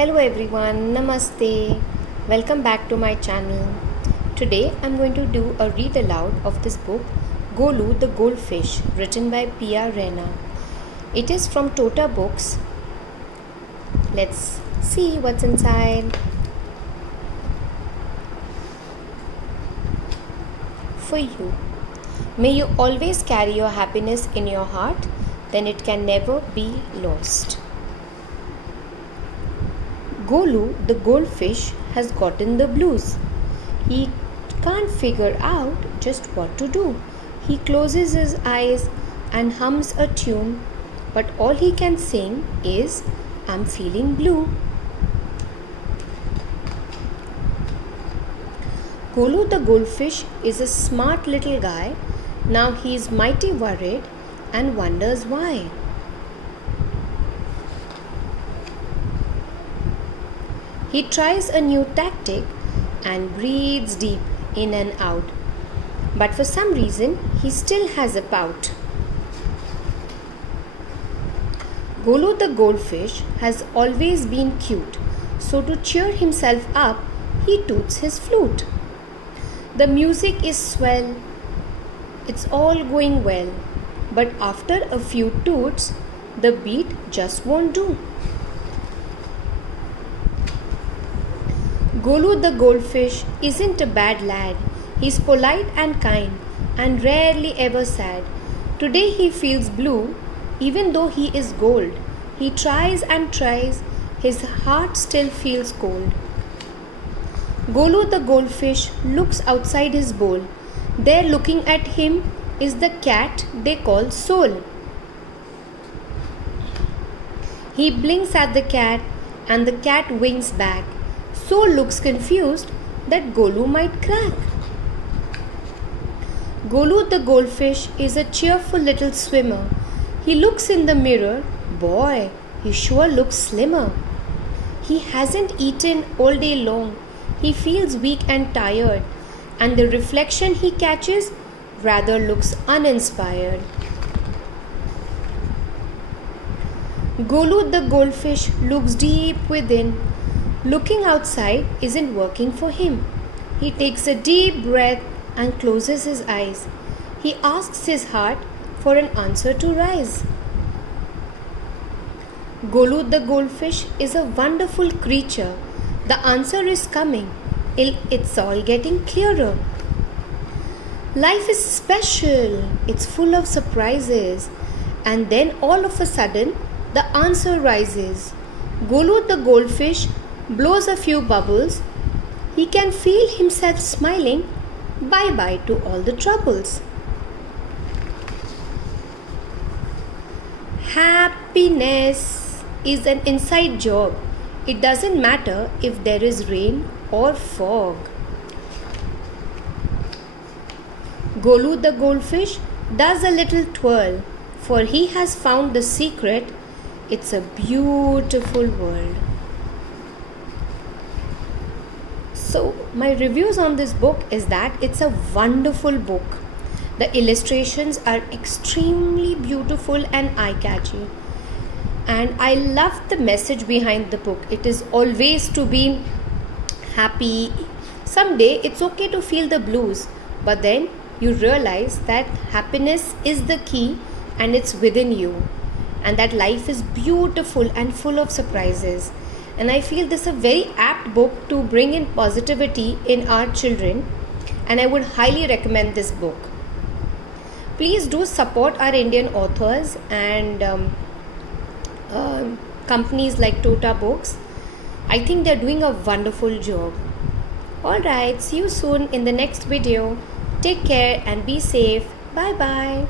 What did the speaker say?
Hello everyone, Namaste. Welcome back to my channel. Today I'm going to do a read aloud of this book Golu the Goldfish, written by Pia Rena. It is from Tota Books. Let's see what's inside. For you. May you always carry your happiness in your heart, then it can never be lost. Golu, the goldfish, has gotten the blues. He can't figure out just what to do. He closes his eyes and hums a tune, but all he can sing is, "I'm feeling blue." Golu the goldfish is a smart little guy. Now he is mighty worried and wonders why. He tries a new tactic and breathes deep in and out. But for some reason, he still has a pout. Golu the goldfish has always been cute, so to cheer himself up, he toots his flute. The music is swell, it's all going well, but after a few toots, the beat just won't do. Golu the goldfish isn't a bad lad. He's polite and kind and rarely ever sad. Today he feels blue even though he is gold. He tries and tries, his heart still feels cold. Golu the goldfish looks outside his bowl. There looking at him is the cat they call Soul. He blinks at the cat and the cat winks back. Soul looks confused that Golu might crack. Golu the goldfish is a cheerful little swimmer. He looks in the mirror. Boy, he sure looks slimmer. He hasn't eaten all day long. He feels weak and tired, and the reflection he catches rather looks uninspired. Golu the goldfish looks deep within. Looking outside isn't working for him. He takes a deep breath and closes his eyes. He asks his heart for an answer to rise. Golu the goldfish is a wonderful creature. The answer is coming. It's all getting clearer. Life is special. It's full of surprises. And then all of a sudden, the answer rises. Golu the goldfish blows a few bubbles. He can feel himself smiling. Bye-bye to all the troubles. Happiness is an inside job. It doesn't matter if there is rain or fog. Golu the goldfish does a little twirl, for he has found the secret. It's a beautiful world. So my reviews on this book is that it's a wonderful book. The illustrations are extremely beautiful and eye-catching. And I love the message behind the book. It is always to be happy. Someday it's okay to feel the blues, but then you realize that happiness is the key and it's within you. And that life is beautiful and full of surprises. And I feel this is a very apt book to bring in positivity in our children, and I would highly recommend this book. Please do support our Indian authors and companies like Tota Books. I think they're doing a wonderful job. Alright, see you soon in the next video. Take care and be safe. Bye bye.